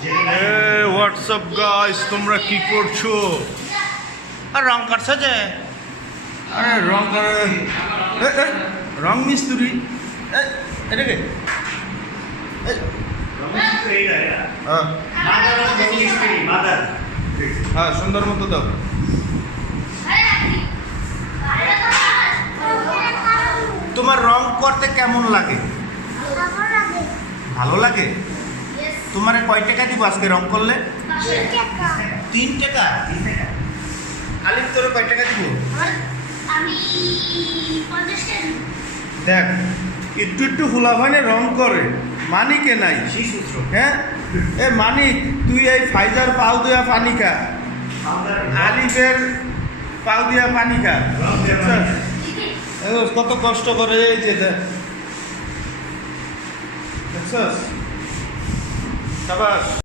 WhatsApp guys, তোমরা কি করছো? আর রং কাটছো যে? আরে রং রং মিস্ত্রি এটাকে হ্যাঁ সুন্দর মতো দাও। তোমার রং করতে কেমন লাগে? ভালো লাগে। তোমার কয় টাকা দিব আজকে রং করলে? 3 টাকা। আলিফ তোর কয় টাকা দিব? দেখ একটু একটু ফুলাভাইনে রং করে, মানিকে নাই। হ্যাঁ এ মানিক, তুই এই ফাইজার পাও দিয়া পানি খা, আলিফের পাও দিয়া পানি খা। কত কষ্ট করে এই যে দেখছস। সাবাস।